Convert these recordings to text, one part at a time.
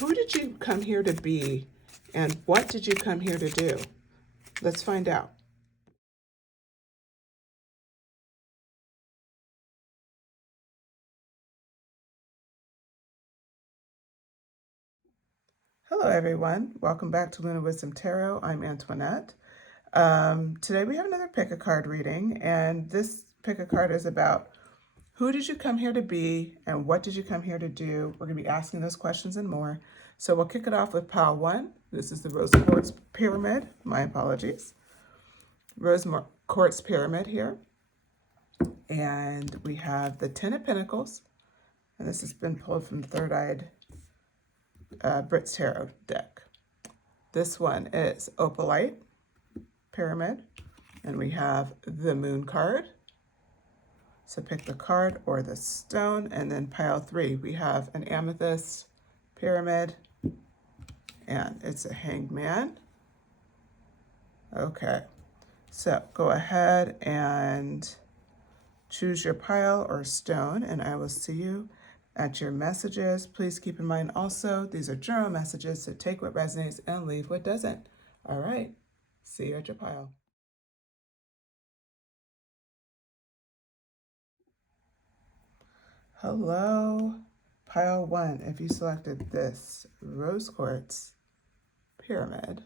Who did you come here to be, and what did you come here to do? Let's find out. Hello, everyone. Welcome back to Luna Wisdom Tarot. I'm Antoinette. Today we have another pick a card reading, and this pick a card is about who did you come here to be and what did you come here to do? We're going to be asking those questions and more. So we'll kick it off with pile 1. This is the Rose Quartz Pyramid. My apologies. Rose Quartz Pyramid here. And we have the Ten of Pentacles. And this has been pulled from the Third Eyed Brit's Tarot deck. This one is Opalite Pyramid. And we have the Moon card. So pick the card or the stone. And then pile 3, we have an Amethyst Pyramid. And it's a Hanged Man. Okay. So go ahead and choose your pile or stone, and I will see you at your messages. Please keep in mind also, these are general messages, so take what resonates and leave what doesn't. All right, see you at your pile. Hello, pile 1. If you selected this Rose Quartz Pyramid,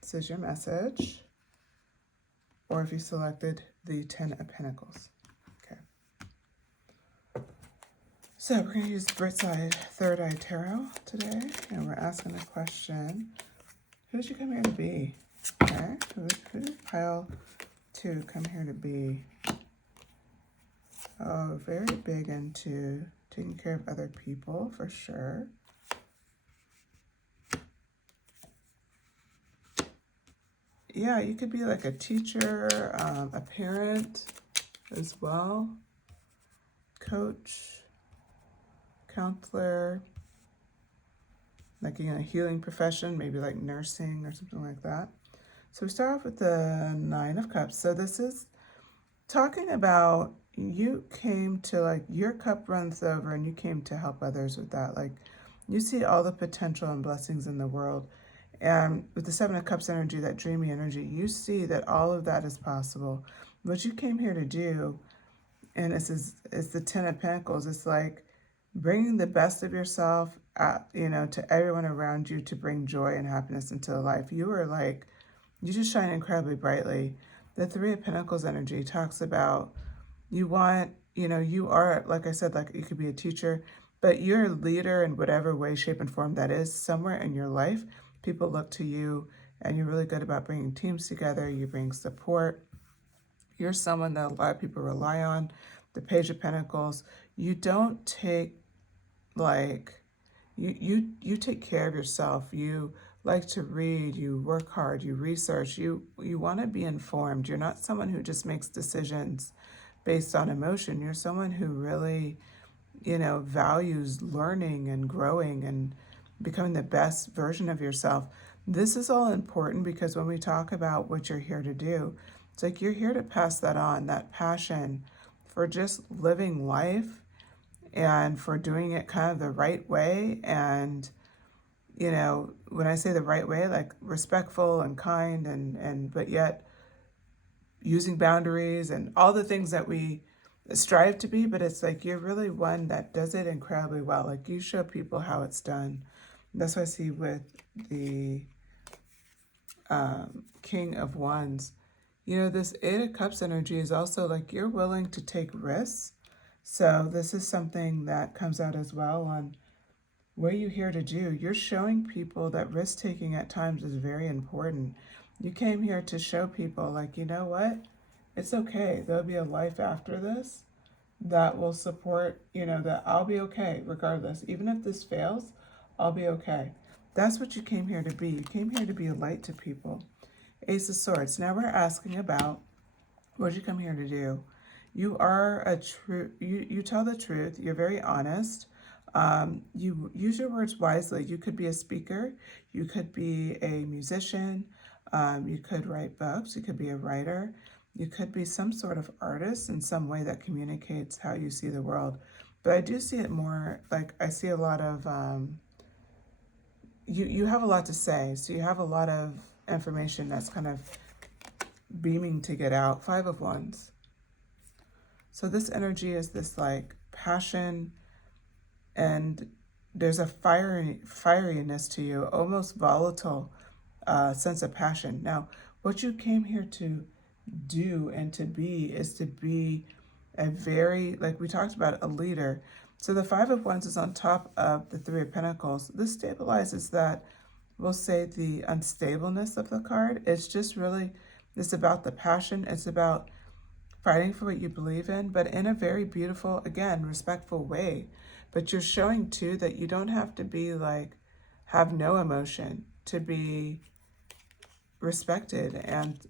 this is your message. Or if you selected the Ten of Pentacles. Okay. So we're going to use Brit's Third Eye Tarot today, and we're asking the question, who did you come here to be? Okay, who did pile 2 come here to be? Oh, very big into taking care of other people, for sure. Yeah, you could be like a teacher, a parent as well, coach, counselor, like in a healing profession, maybe like nursing or something like that. So we start off with the Nine of Cups. So this is talking about you came to, like, your cup runs over and you came to help others with that. Like, you see all the potential and blessings in the world. And with the Seven of Cups energy, that dreamy energy, you see that all of that is possible. What you came here to do, and it's the Ten of Pentacles, it's like bringing the best of yourself out, to everyone around you, to bring joy and happiness into life. You are like, you just shine incredibly brightly. The Three of Pentacles energy talks about you want, you are, like I said, like you could be a teacher, but you're a leader in whatever way, shape, and form that is. Somewhere in your life, people look to you, and you're really good about bringing teams together. You bring support. You're someone that a lot of people rely on. The Page of Pentacles, you don't take, like, you take care of yourself. You like to read, you work hard, you research, you want to be informed. You're not someone who just makes decisions based on emotion. You're someone who really, values learning and growing and becoming the best version of yourself. This is all important because when we talk about what you're here to do, it's like you're here to pass that on, that passion for just living life and for doing it kind of the right way. And, when I say the right way, like respectful and kind and but yet using boundaries and all the things that we strive to be, but it's like you're really one that does it incredibly well. Like you show people how it's done. That's what I see with the King of Wands. This Eight of Cups energy is also like you're willing to take risks. So this is something that comes out as well on what are you here to do. You're showing people that risk-taking at times is very important. You came here to show people, like, you know what? It's okay. There'll be a life after this that will support, that I'll be okay regardless. Even if this fails, I'll be okay. That's what you came here to be. You came here to be a light to people. Ace of Swords. Now we're asking about what did you come here to do? You are you tell the truth. You're very honest. You use your words wisely. You could be a speaker. You could be a musician. You could write books. You could be a writer. You could be some sort of artist in some way that communicates how you see the world. But I do see it more like I see a lot of, you have a lot to say. So you have a lot of information that's kind of beaming to get out. Five of Wands. So this energy is this like passion, and there's a fieriness to you, almost volatile sense of passion. Now, what you came here to do and to be is to be a very, like we talked about, a leader. So the Five of Wands is on top of the Three of Pentacles. This stabilizes that, we'll say, the unstableness of the card. It's just really, it's about the passion. It's about fighting for what you believe in, but in a very beautiful, again, respectful way. But you're showing too that you don't have to be like, have no emotion to be respected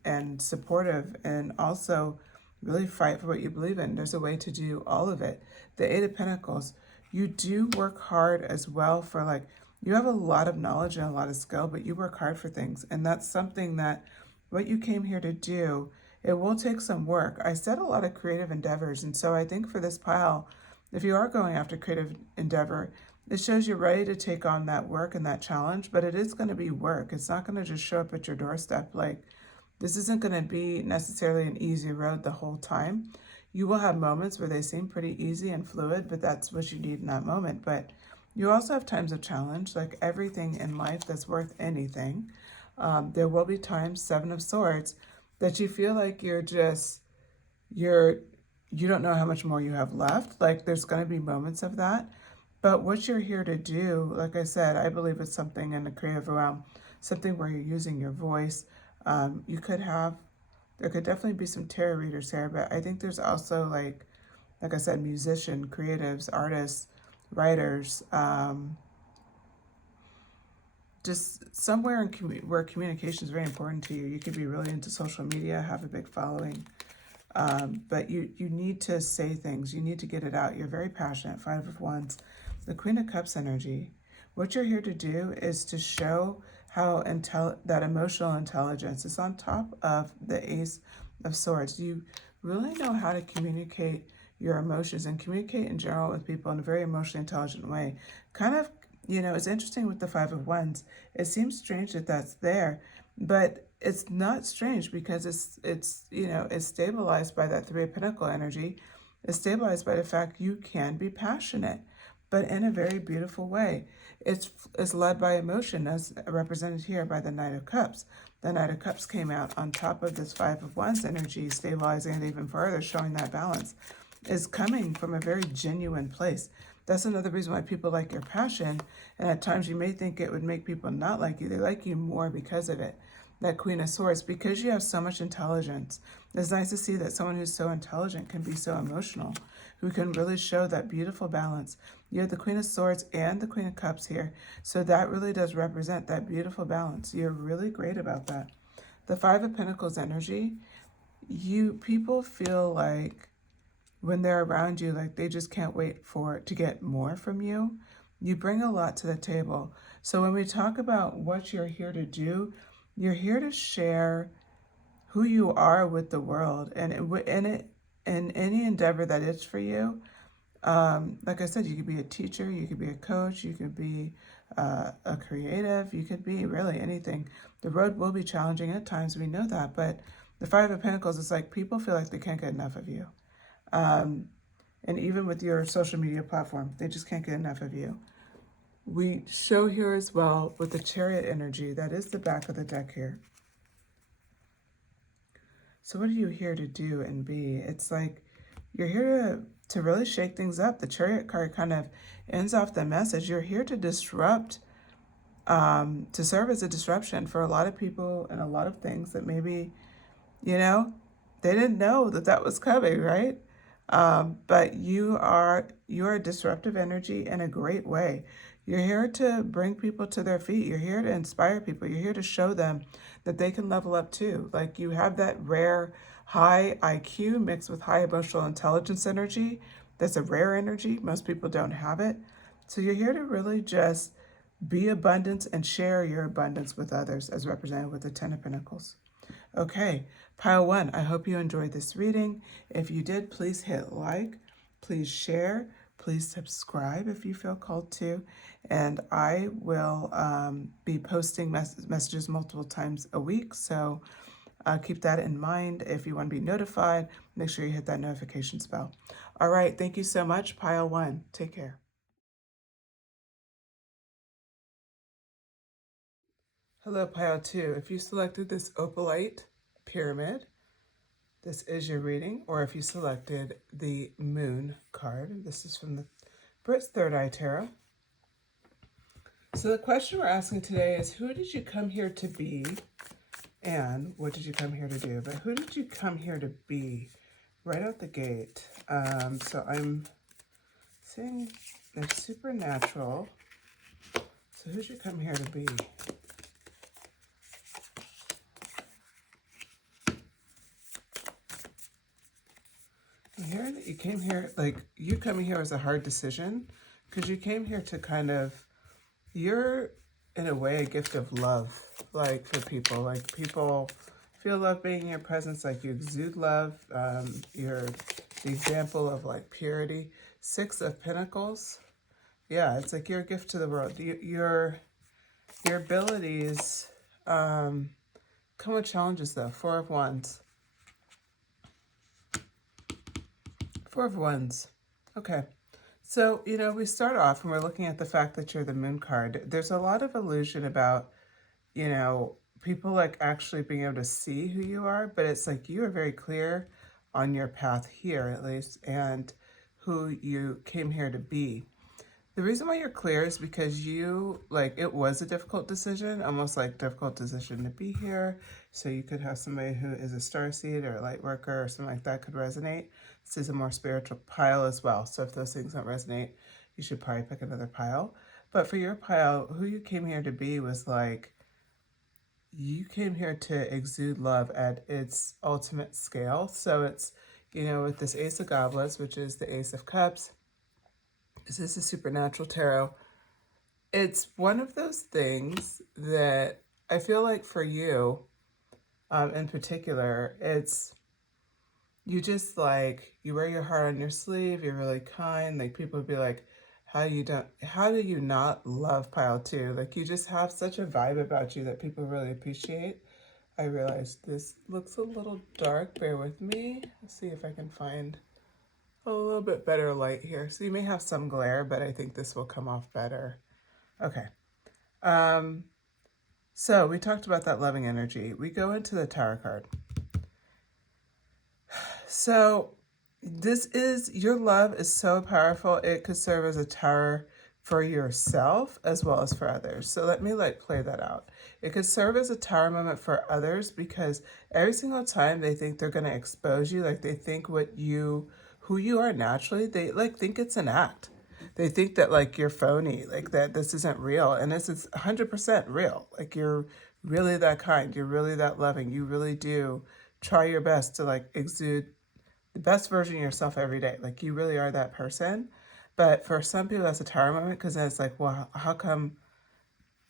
and supportive, and also really fight for what you believe in. There's a way to do all of it. The Eight of Pentacles, you do work hard as well for, like, you have a lot of knowledge and a lot of skill, but you work hard for things. And that's something that what you came here to do, it will take some work. I said a lot of creative endeavors. And so I think for this pile, if you are going after creative endeavor, it shows you're ready to take on that work and that challenge, but it is going to be work. It's not going to just show up at your doorstep. Like, this isn't going to be necessarily an easy road the whole time. You will have moments where they seem pretty easy and fluid, but that's what you need in that moment. But you also have times of challenge, like everything in life that's worth anything. There will be times, Seven of Swords, that you feel like you don't know how much more you have left. Like, there's going to be moments of that. But what you're here to do, like I said, I believe it's something in the creative realm, something where you're using your voice. There could definitely be some tarot readers here, but I think there's also, like I said, musician, creatives, artists, writers, just somewhere where communication is very important to you. You could be really into social media, have a big following, but you need to say things. You need to get it out. You're very passionate. Five of Wands. The Queen of Cups energy. What you're here to do is to show how that emotional intelligence is on top of the Ace of Swords. You really know how to communicate your emotions and communicate in general with people in a very emotionally intelligent way. Kind of, it's interesting with the Five of Wands. It seems strange that that's there, but it's not strange because it's stabilized by that Three of Pentacles energy. It's stabilized by the fact you can be passionate, but in a very beautiful way. It's led by emotion, as represented here by the Knight of Cups. The Knight of Cups came out on top of this Five of Wands energy, stabilizing it even further, showing that balance is coming from a very genuine place. That's another reason why people like your passion, and at times you may think it would make people not like you. They like you more because of it. That Queen of Swords, because you have so much intelligence. It's nice to see that someone who's so intelligent can be so emotional, who can really show that beautiful balance. You have the Queen of Swords and the Queen of Cups here, so that really does represent that beautiful balance. You're really great about that. The Five of Pentacles energy, people feel like when they're around you, like they just can't wait to get more from you. You bring a lot to the table. So when we talk about what you're here to do, you're here to share who you are with the world, and in any endeavor that is for you. Like I said, you could be a teacher, you could be a coach, you could be a creative, you could be really anything. The road will be challenging at times, we know that, but the Five of Pentacles is like people feel like they can't get enough of you. And even with your social media platform, they just can't get enough of you. We show here as well with the Chariot energy, that is the back of the deck here. So what are you here to do and be? It's like you're here to really shake things up. The Chariot card kind of ends off the message. You're here to disrupt, to serve as a disruption for a lot of people and a lot of things that maybe, they didn't know that was coming, right? But you are a disruptive energy in a great way. You're here to bring people to their feet. You're here to inspire people. You're here to show them that they can level up too. Like, you have that rare high IQ mixed with high emotional intelligence energy. That's a rare energy. Most people don't have it. So you're here to really just be abundance and share your abundance with others, as represented with the Ten of Pentacles. Okay, pile one, I hope you enjoyed this reading. If you did, please hit like, please share, Please subscribe if you feel called to. And I will be posting messages multiple times a week. So keep that in mind. If you want to be notified, make sure you hit that notifications bell. All right. Thank you so much. Pile 1. Take care. Hello, Pile 2. If you selected this opalite pyramid, this is your reading. Or if you selected the moon card, this is from the Brit's Third Eye Tarot. So the question we're asking today is, who did you come here to be? And what did you come here to do? But who did you come here to be right out the gate? So I'm seeing the supernatural. So who did you come here to be? I'm hearing that you came here, like you coming here was a hard decision because you came here to kind of, you're in a way a gift of love, like for people. Like people feel love being in your presence, like you exude love. You're the example of like purity. 6 of Pentacles. Yeah, it's like you're a gift to the world. Your abilities come with challenges though. 4 of Wands. 4 of Wands. Okay. So, you know, we start off and we're looking at the fact that you're the moon card. There's a lot of illusion about, you know, people like actually being able to see who you are, but it's like you are very clear on your path here at least and who you came here to be. The reason why you're clear is because you, like, it was a difficult decision, almost like difficult decision to be here. So you could have somebody who is a starseed or a light worker or something like that could resonate. This is a more spiritual pile as well. So if those things don't resonate, you should probably pick another pile. But for your pile, who you came here to be was like, you came here to exude love at its ultimate scale. So it's, you know, with this Ace of Goblets, which is the Ace of Cups, this is a supernatural tarot. It's one of those things that I feel like for you in particular, it's you just like, you wear your heart on your sleeve, you're really kind. Like people would be like, how do you not love pile 2? Like you just have such a vibe about you that people really appreciate. I realize this looks a little dark. Bear with me. Let's see if I can find a little bit better light here. So you may have some glare, but I think this will come off better. Okay. So we talked about that loving energy. We go into the Tower card. So this is, your love is so powerful. It could serve as a tower for yourself as well as for others. So let me like play that out. It could serve as a tower moment for others because every single time they think they're going to expose you, like they think who you are naturally, they like think it's an act. They think that like you're phony, like that this isn't real. And this is 100% real. Like you're really that kind. You're really that loving. You really do try your best to like exude the best version of yourself every day. Like you really are that person. But for some people, that's a tower moment because then it's like, well, how come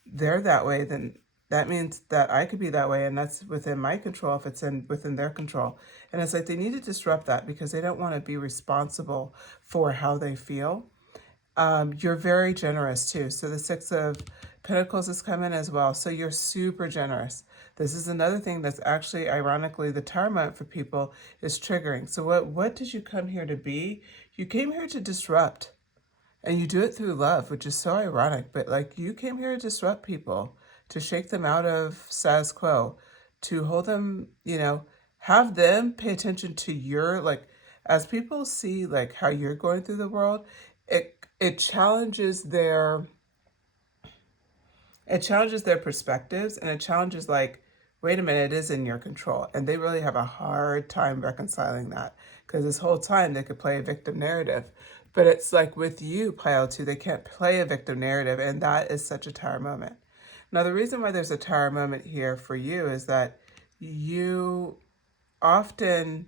they're that way? Then that means that I could be that way, and that's within my control if it's within their control. And it's like they need to disrupt that because they don't want to be responsible for how they feel. You're very generous too. So the 6 of Pentacles is coming as well. So you're super generous. This is another thing that's actually, ironically, the Tower moment for people is triggering. So what did you come here to be? You came here to disrupt. And you do it through love, which is so ironic. But like you came here to disrupt people, to shake them out of status quo, to hold them, you know, have them pay attention to your, like, as people see like how you're going through the world, it challenges their perspectives, and it challenges like, wait a minute, it is in your control. And they really have a hard time reconciling that because this whole time they could play a victim narrative. But it's like with you, pile 2, they can't play a victim narrative, and that is such a tower moment. Now, the reason why there's a tower moment here for you is that you often,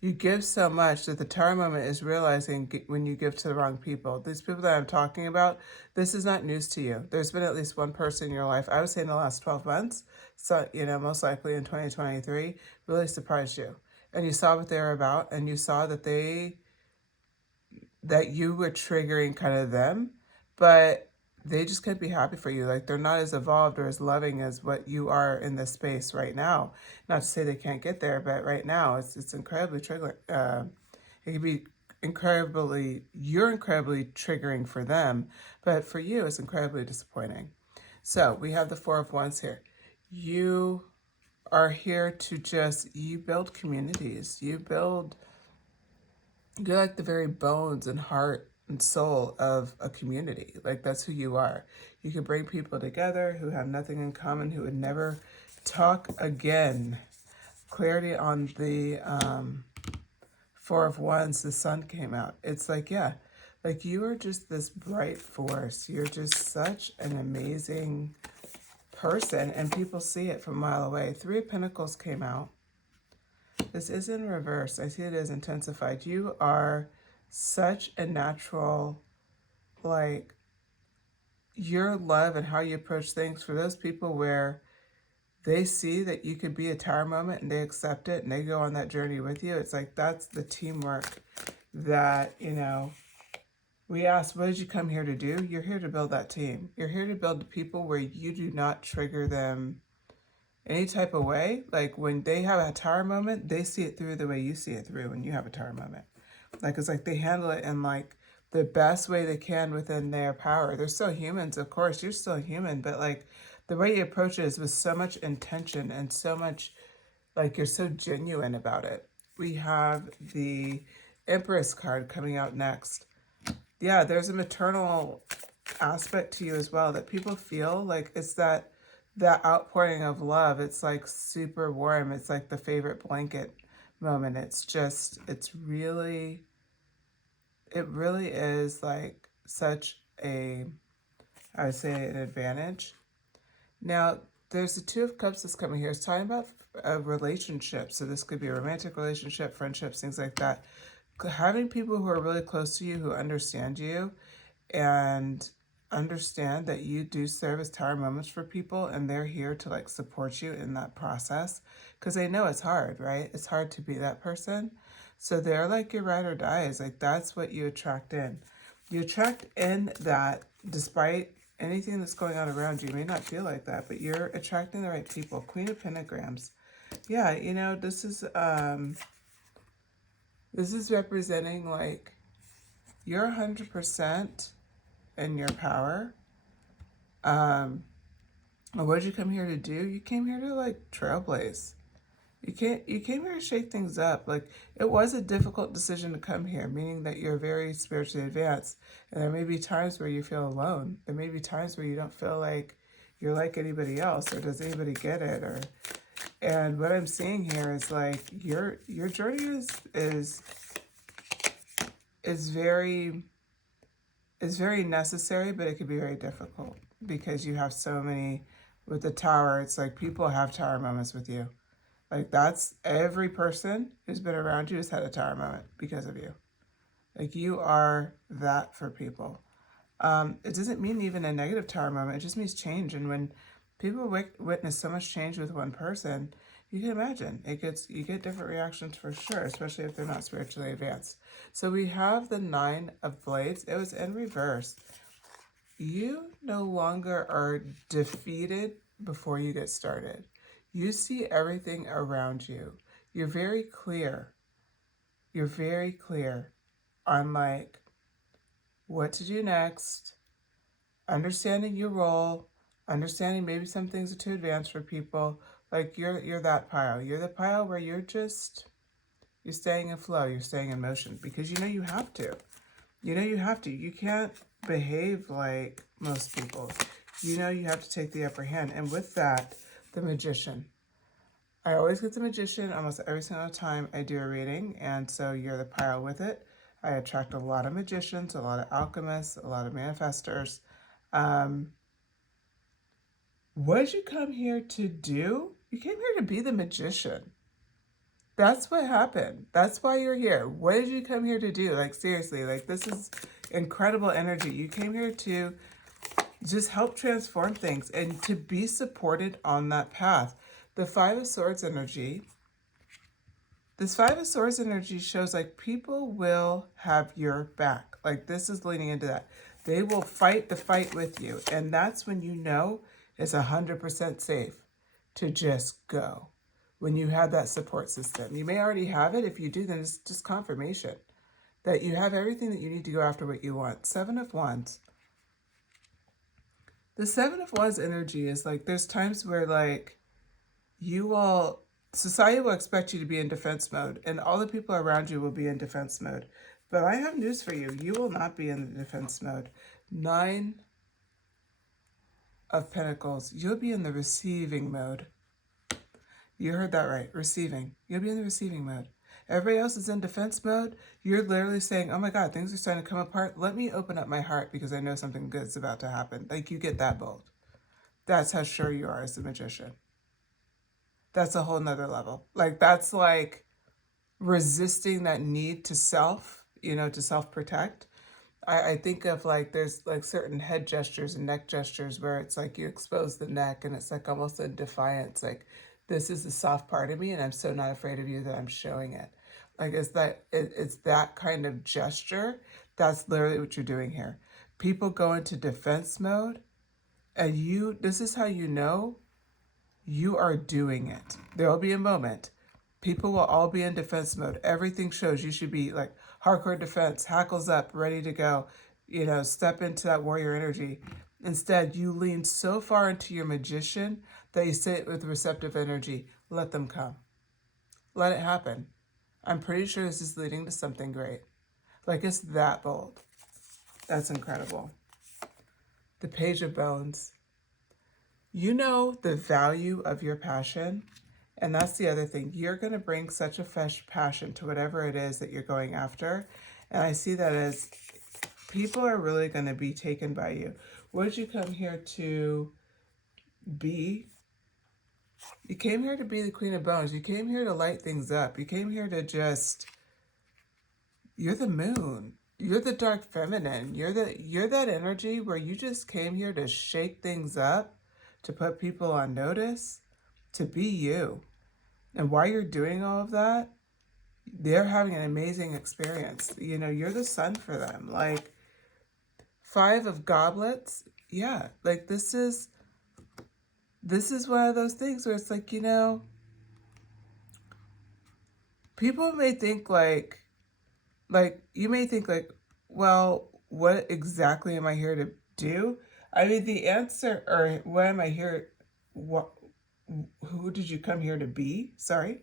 you give so much that the tower moment is realizing when you give to the wrong people. These people that I'm talking about, this is not news to you. There's been at least one person in your life, I would say in the last 12 months, so, you know, most likely in 2023, really surprised you. And you saw what they were about, and you saw that they that you were triggering kind of them, but they just can't be happy for you. Like they're not as evolved or as loving as what you are in this space right now. Not to say they can't get there, but right now it's incredibly triggering. It can be you're incredibly triggering for them, but for you it's incredibly disappointing. So we have the Four of Wands here. You are here to you build communities. You're like the very bones and heart and soul of a community. Like that's who you are. You can bring people together who have nothing in common, who would never talk again. Clarity on the Four of Wands, the sun came out. It's like, yeah, like you are just this bright force. You're just such an amazing person, and people see it from a mile away. Three of Pentacles came out. This is in reverse. I see it as intensified. You are such a natural, like, your love and how you approach things for those people where they see that you could be a tower moment and they accept it and they go on that journey with you. It's like that's the teamwork that, we ask, what did you come here to do? You're here to build that team. You're here to build the people where you do not trigger them any type of way. Like when they have a tower moment, they see it through the way you see it through when you have a tower moment. Like it's like they handle it in like the best way they can within their power. They're still humans, of course. You're still human, but like the way you approach it is with so much intention and so much, like you're so genuine about it. We have the Empress card coming out next. Yeah, there's a maternal aspect to you as well that people feel like it's that outpouring of love. It's like super warm. It's like the favorite blanket moment. It really is like such a, I would say, an advantage. Now, there's the Two of Cups that's coming here. It's talking about a relationship. So this could be a romantic relationship, friendships, things like that. Having people who are really close to you, who understand you and understand that you do serve as tower moments for people, and they're here to like support you in that process because they know it's hard, right? It's hard to be that person. So they're like your ride or dies. Like that's what you attract in. You attract in that despite anything that's going on around you. You may not feel like that, but you're attracting the right people. Queen of Pentagrams. Yeah, this is representing like you're 100% in your power. What did you come here to do? You came here to like trailblaze. You came here to shake things up. Like it was a difficult decision to come here, meaning that you're very spiritually advanced. And there may be times where you feel alone. There may be times where you don't feel like you're like anybody else, or does anybody get it? And what I'm seeing here is like your journey is very necessary, but it could be very difficult because you have so many with the tower. It's like people have tower moments with you. Like that's every person who's been around you has had a tower moment because of you. Like you are that for people. It doesn't mean even a negative tower moment. It just means change. And when people witness so much change with one person, you can imagine you get different reactions for sure, especially if they're not spiritually advanced. So we have the Nine of Blades. It was in reverse. You no longer are defeated before you get started. You see everything around you. You're very clear. You're very clear on like what to do next, understanding your role, understanding maybe some things are too advanced for people. Like you're that pile. You're the pile where you're staying in flow, you're staying in motion because you know you have to. You know you have to. You can't behave like most people. You know you have to take the upper hand. And with that, the Magician. I always get the Magician almost every single time I do a reading, and so you're the pile with it. I attract a lot of magicians, a lot of alchemists, a lot of manifestors. What did you come here to do? You came here to be the Magician. That's what happened. That's why you're here. What did you come here to do? Like seriously, like this is incredible energy. You came here to just help transform things and to be supported on that path. The Five of Swords energy, this Five of Swords energy shows like people will have your back. Like, this is leaning into that. They will fight the fight with you. And that's when you know it's 100% safe to just go. When you have that support system. You may already have it. If you do, then it's just confirmation that you have everything that you need to go after what you want. Seven of Wands. The Seven of Wands energy is like, there's times where like society will expect you to be in defense mode, and all the people around you will be in defense mode. But I have news for you. You will not be in the defense mode. Nine of Pentacles. You'll be in the receiving mode. You heard that right. Receiving. You'll be in the receiving mode. Everybody else is in defense mode. You're literally saying, oh my God, things are starting to come apart. Let me open up my heart because I know something good is about to happen. Like, you get that bold. That's how sure you are as a magician. That's a whole nother level. Like, that's like resisting that need to to self-protect. I think of like, there's like certain head gestures and neck gestures where it's like you expose the neck and it's like almost a defiance. Like, this is the soft part of me and I'm so not afraid of you that I'm showing it. Like, it's that kind of gesture. That's literally what you're doing here. People go into defense mode and this is how you know you are doing it. There will be a moment. People will all be in defense mode. Everything shows you should be like hardcore defense, hackles up, ready to go, step into that warrior energy. Instead, you lean so far into your magician that you sit with receptive energy. Let them come. Let it happen. I'm pretty sure this is leading to something great. Like, it's that bold. That's incredible. The Page of Bones. You know the value of your passion. And that's the other thing. You're going to bring such a fresh passion to whatever it is that you're going after. And I see that as people are really going to be taken by you. What did you come here to be? You came here to be the Queen of Bones. You came here to light things up. You came here to you're the moon. You're the dark feminine. You're that energy where you just came here to shake things up, to put people on notice, to be you. And while you're doing all of that, they're having an amazing experience. You're the sun for them. Like, Five of Goblets. Yeah, like this is one of those things where it's like, people may think like you may think like, well, what exactly am I here to do? I mean, the answer, or what am I here, who did you come here to be? Sorry.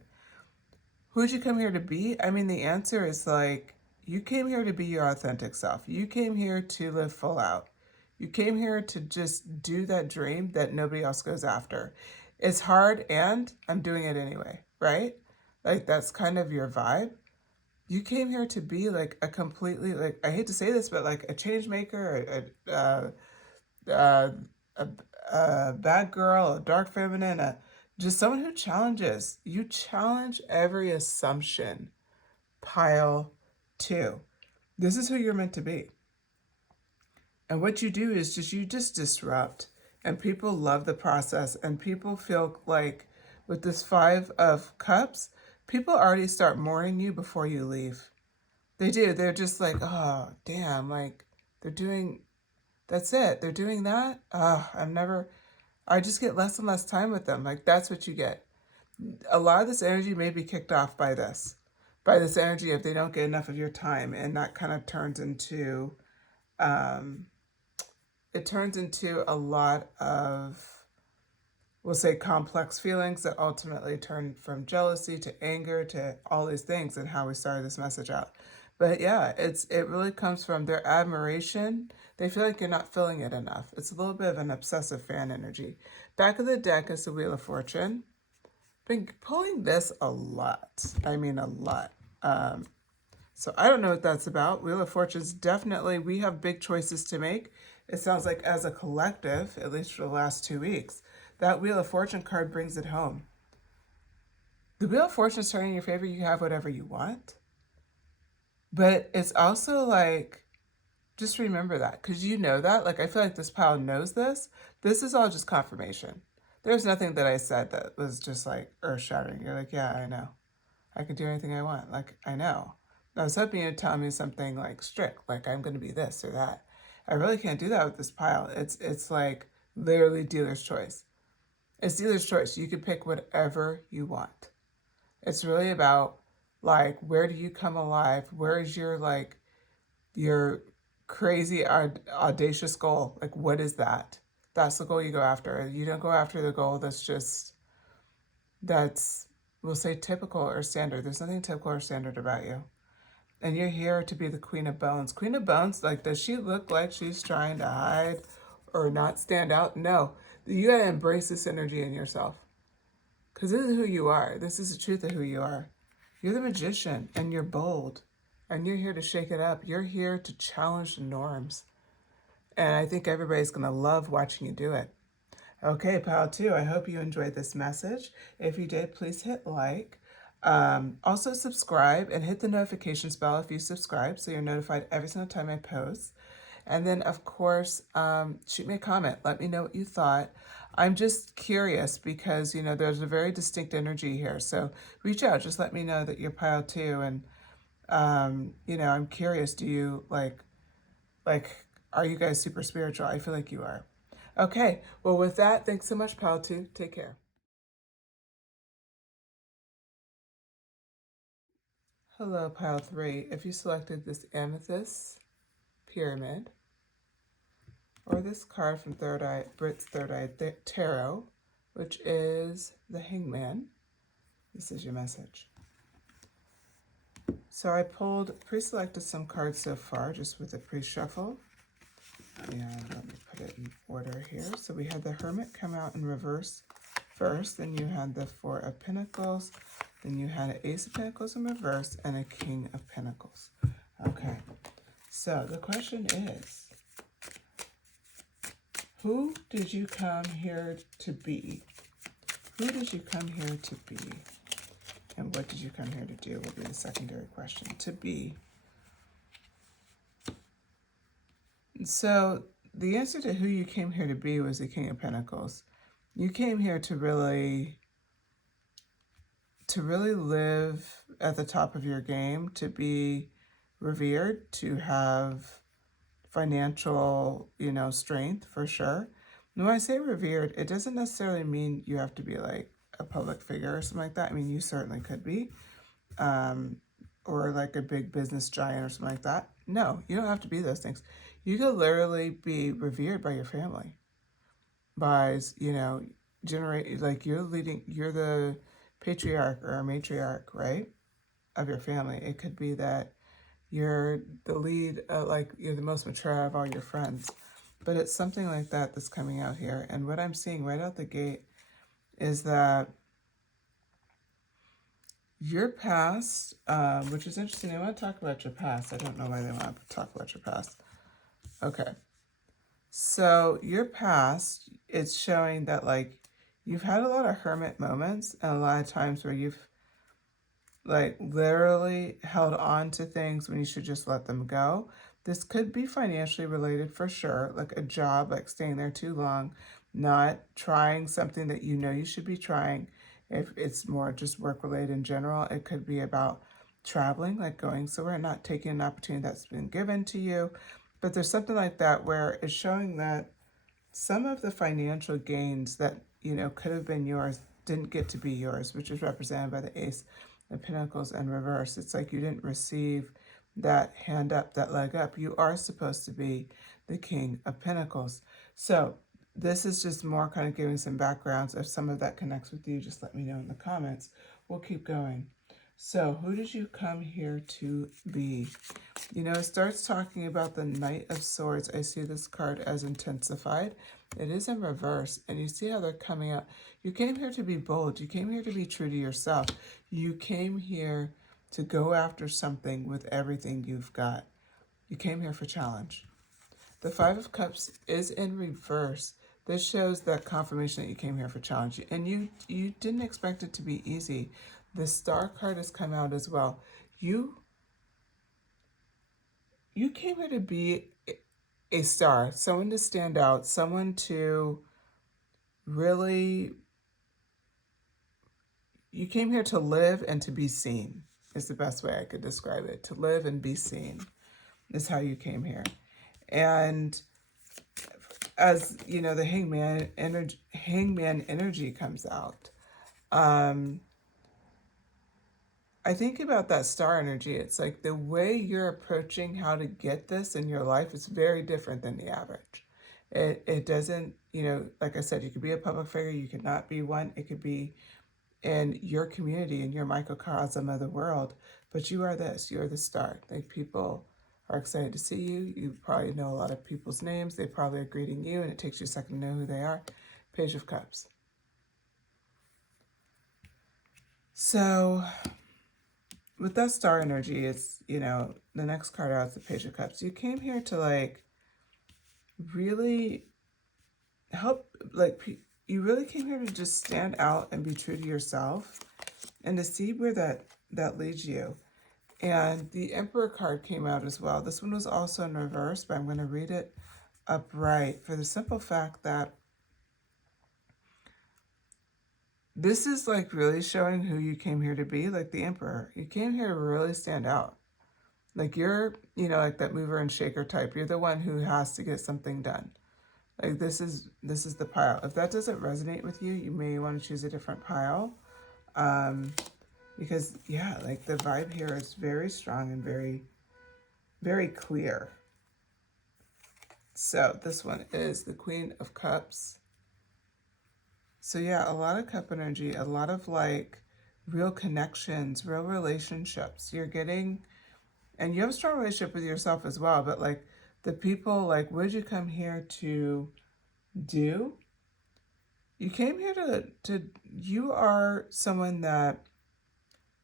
Who did you come here to be? I mean, the answer is like, you came here to be your authentic self. You came here to live full out. You came here to just do that dream that nobody else goes after. It's hard and I'm doing it anyway, right? Like, that's kind of your vibe. You came here to be like a completely, like, I hate to say this, but like a change maker, a bad girl, a dark feminine, just someone who challenges. You challenge every assumption. Pile 2. This is who you're meant to be. And what you do is you just disrupt. And people love the process. And people feel like with this 5 of Cups, people already start mourning you before you leave. They do. They're just like, oh, damn, like that's it. They're doing that. I just get less and less time with them. Like, that's what you get. A lot of this energy may be kicked off by this energy if they don't get enough of your time. And that kind of turns into, a lot of, we'll say, complex feelings that ultimately turn from jealousy to anger to all these things, and how we started this message out. But yeah, it really comes from their admiration. They feel like you're not feeling it enough. It's a little bit of an obsessive fan energy. Back of the deck is the Wheel of Fortune. Been pulling this a lot. I mean, a lot. So I don't know what that's about. Wheel of Fortune's definitely, we have big choices to make. It sounds like as a collective, at least for the last 2 weeks, that Wheel of Fortune card brings it home. The Wheel of Fortune is turning in your favor. You have whatever you want. But it's also like, just remember that, because you know that. Like, I feel like this pile knows this. This is all just confirmation. There's nothing that I said that was just like earth-shattering. You're like, yeah, I know. I can do anything I want. Like, I know. I was hoping you'd tell me something like strict, like I'm going to be this or that. I really can't do that with this pile. It's like literally dealer's choice. It's dealer's choice. You can pick whatever you want. It's really about like, where do you come alive? Where is your crazy audacious goal? Like, what is that? That's the goal you go after. You don't go after the goal that's we'll say typical or standard. There's nothing typical or standard about you. And you're here to be the Queen of Bones. Queen of Bones, like, does she look like she's trying to hide or not stand out? No. You gotta embrace this energy in yourself. Because this is who you are. This is the truth of who you are. You're the magician, and you're bold. And you're here to shake it up. You're here to challenge the norms. And I think everybody's gonna love watching you do it. Okay, pile two, I hope you enjoyed this message. If you did, please hit like. Also subscribe and hit the notifications bell if you subscribe so you're notified every single time I post. And then, of course, shoot me a comment. Let me know what you thought. I'm just curious because, there's a very distinct energy here. So reach out. Just let me know that you're pile two. And, I'm curious. Do you, are you guys super spiritual? I feel like you are. Okay. Well, with that, thanks so much, pile two. Take care. Hello, pile three. If you selected this amethyst pyramid, or this card from Brit's Third Eye Tarot, which is the Hangman, this is your message. So I pre-selected some cards so far, just with a pre-shuffle. And let me put it in order here. So we had the Hermit come out in reverse first, then you had the Four of Pentacles, then you had an Ace of Pentacles in reverse, and a King of Pentacles. Okay, so the question is, who did you come here to be? Who did you come here to be? And what did you come here to do will be the secondary question. To be. So the answer to who you came here to be was the King of Pentacles. You came here to really live at the top of your game, to be revered, to have financial, strength for sure. And when I say revered, it doesn't necessarily mean you have to be like a public figure or something like that. I mean, you certainly could be, or like a big business giant or something like that. No, you don't have to be those things. You could literally be revered by your family, by, like you're the patriarch or matriarch, right, of your family. It could be that you're the lead, like you're the most mature out of all your friends. But it's something like that that's coming out here. And what I'm seeing right out the gate is that your past, which is interesting. They want to talk about your past. I don't know why they want to talk about your past. Okay. So your past, it's showing that like you've had a lot of hermit moments and a lot of times where you've like literally held on to things when you should just let them go. This could be financially related for sure, like a job, like staying there too long, not trying something that you know you should be trying. If it's more just work related in general, it could be about traveling, like going somewhere, not taking an opportunity that's been given to you. But there's something like that where it's showing that some of the financial gains that, could have been yours didn't get to be yours, which is represented by the Ace of Pentacles in reverse. It's like you didn't receive that hand up, that leg up. You are supposed to be the King of Pentacles. So this is just more kind of giving some backgrounds. If some of that connects with you, just let me know in the comments. We'll keep going. So who did you come here to be? It starts talking about the Knight of Swords. I see this card as intensified. It is in reverse, and you see how they're coming out. You came here to be bold. You came here to be true to yourself. You came here to go after something with everything you've got. You came here for challenge. The Five of Cups is in reverse. This shows that confirmation that you came here for challenge. And you didn't expect it to be easy. The Star card has come out as well. You came here to be a star, someone to stand out, someone to really, you came here to live and to be seen. is the best way I could describe it. To live and be seen is how you came here. And as you know, the hangman energy comes out. I think about that star energy. It's like the way you're approaching how to get this in your life is very different than the average. It doesn't, you know, like I said, you could be a public figure, you could not be one. It could be in your community, in your microcosm of the world, but you are this, you're the star. Like, people are excited to see you. You probably know a lot of people's names. They probably are greeting you, and it takes you a second to know who they are. Page of Cups. So with that star energy, it's, you know, the next card out is the Page of Cups. You came here to like really help, like, you really came here to just stand out and be true to yourself and to see where that leads you. And the Emperor card came out as well. This one was also in reverse, but I'm going to read it upright for the simple fact that this is like really showing who you came here to be, like the Emperor. You came here to really stand out. Like, you're, you know, like that mover and shaker type. You're the one who has to get something done. Like, this is the pile. If that doesn't resonate with you, you may want to choose a different pile. Because, yeah, like the vibe here is very strong and very, very clear. So this one is the Queen of Cups. So yeah, a lot of cup energy, a lot of like real connections, real relationships. You're getting, and you have a strong relationship with yourself as well, but like the people, like, what did you come here to do? You came here to you are someone that,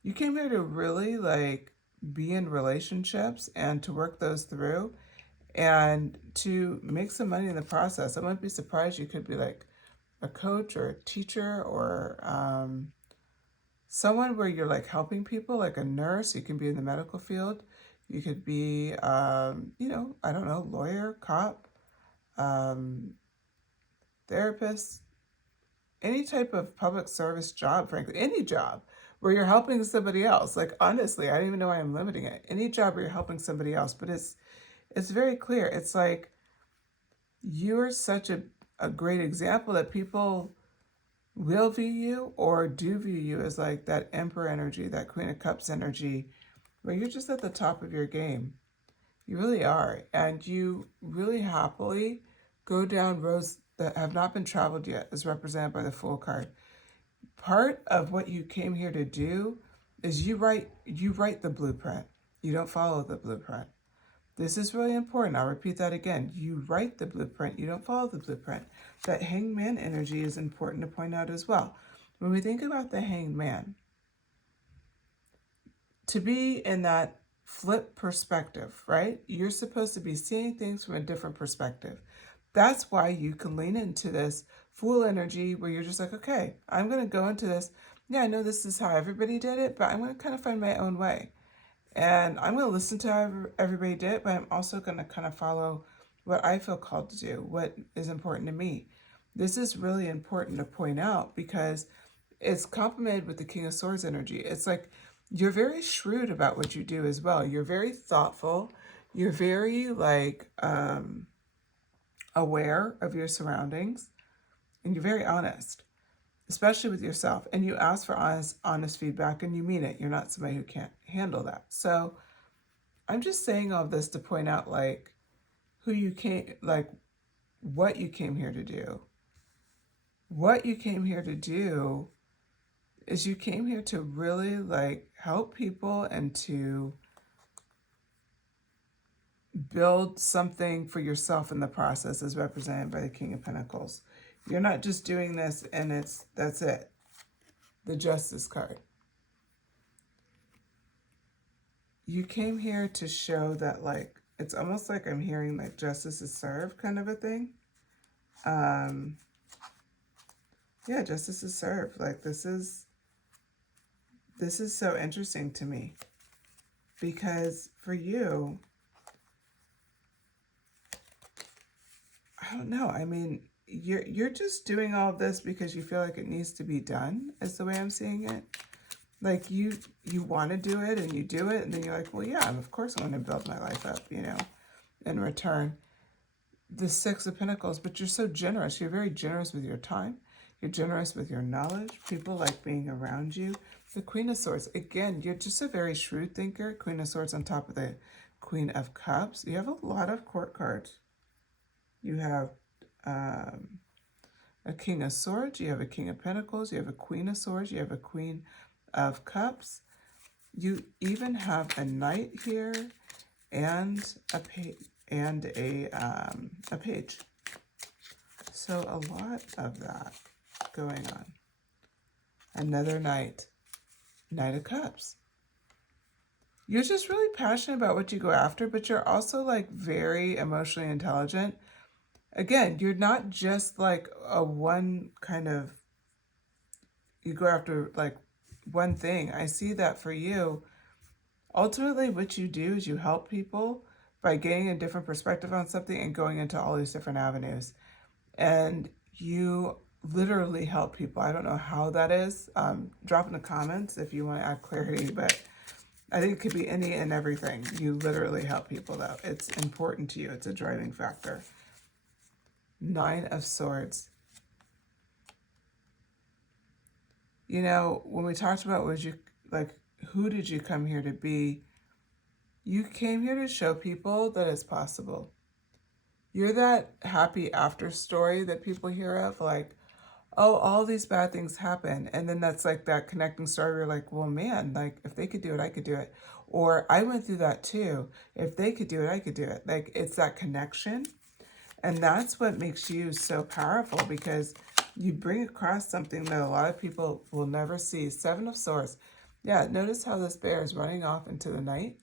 you came here to really like be in relationships and to work those through and to make some money in the process. I wouldn't be surprised. You could be like a coach or a teacher or someone where you're like helping people, like a nurse. You can be in the medical field. You could be, you know, I don't know, lawyer, cop, therapist, any type of public service job, frankly, any job where you're helping somebody else. Like, honestly, I don't even know why I'm limiting it. Any job where you're helping somebody else, but it's very clear. It's like you're such a great example that people will view you or do view you as like that Emperor energy, that Queen of Cups energy, where you're just at the top of your game. You really are. And you really happily go down roads that have not been traveled yet, as represented by the Fool card. Part of what you came here to do is you write the blueprint. You don't follow the blueprint. This is really important. I'll repeat that again. You write the blueprint. You don't follow the blueprint. That hangman energy is important to point out as well. When we think about the hangman, to be in that flip perspective, right? You're supposed to be seeing things from a different perspective. That's why you can lean into this Fool energy where you're just like, okay, I'm going to go into this. Yeah, I know this is how everybody did it, but I'm going to kind of find my own way. And I'm going to listen to how everybody did it, but I'm also going to kind of follow what I feel called to do, what is important to me. This is really important to point out because it's complemented with the King of Swords energy. It's like you're very shrewd about what you do as well. You're very thoughtful. You're very like aware of your surroundings, and you're very honest, especially with yourself. And you ask for honest feedback, and you mean it. You're not somebody who can't handle that. So I'm just saying all of this to point out like who you came, like what you came here to do. What you came here to do is you came here to really like help people and to build something for yourself in the process, as represented by the King of Pentacles. You're not just doing this and that's it. The Justice card. You came here to show that like, it's almost like I'm hearing like justice is served kind of a thing. Yeah, justice is served. Like this is so interesting to me because for you, I don't know. I mean, you're just doing all of this because you feel like it needs to be done, is the way I'm seeing it. Like you want to do it and you do it, and then you're like, well, yeah, of course I want to build my life up, in return. The Six of Pentacles, but you're so generous. You're very generous with your time. You're generous with your knowledge. People like being around you. The Queen of Swords, again, you're just a very shrewd thinker. Queen of Swords on top of the Queen of Cups. You have a lot of court cards. You have a King of Swords. You have a King of Pentacles. You have a Queen of Swords. You have a Queen of Cups. You even have a Knight here and a page. So a lot of that going on. Another Knight. Knight of Cups. You're just really passionate about what you go after, but you're also like very emotionally intelligent. Again, you're not just like a one kind of, you go after like one thing. I see that for you. Ultimately, what you do is you help people by getting a different perspective on something and going into all these different avenues. And you literally help people. I don't know how that is. Drop in the comments if you want to add clarity, but I think it could be any and everything. You literally help people, though. It's important to you. It's a driving factor. Nine of Swords. When we talked about who did you come here to be? You came here to show people that it's possible. You're that happy after story that people hear of, like, oh, all these bad things happen. And then that's like that connecting story where you're like, well, man, like if they could do it, I could do it. Or I went through that too. If they could do it, I could do it. Like it's that connection. And that's what makes you so powerful, because you bring across something that a lot of people will never see. Seven of Swords. Yeah, notice how this bear is running off into the night.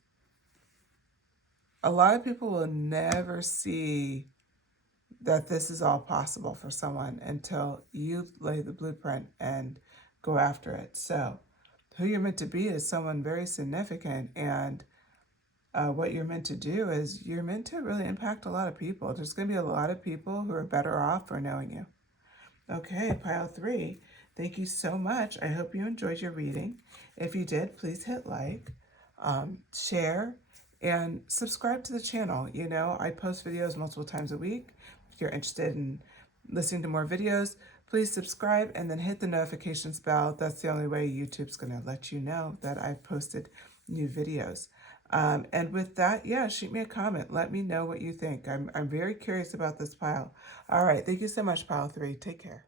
A lot of people will never see that this is all possible for someone until you lay the blueprint and go after it. So who you're meant to be is someone very significant, and what you're meant to do is you're meant to really impact a lot of people. There's going to be a lot of people who are better off for knowing you. Okay, pile 3. Thank you so much. I hope you enjoyed your reading. If you did, please hit like, share, and subscribe to the channel. I post videos multiple times a week. If you're interested in listening to more videos, please subscribe and then hit the notifications bell. That's the only way YouTube's going to let you know that I've posted new videos. And with that, yeah, shoot me a comment. Let me know what you think. I'm very curious about this pile. All right. Thank you so much, pile 3. Take care.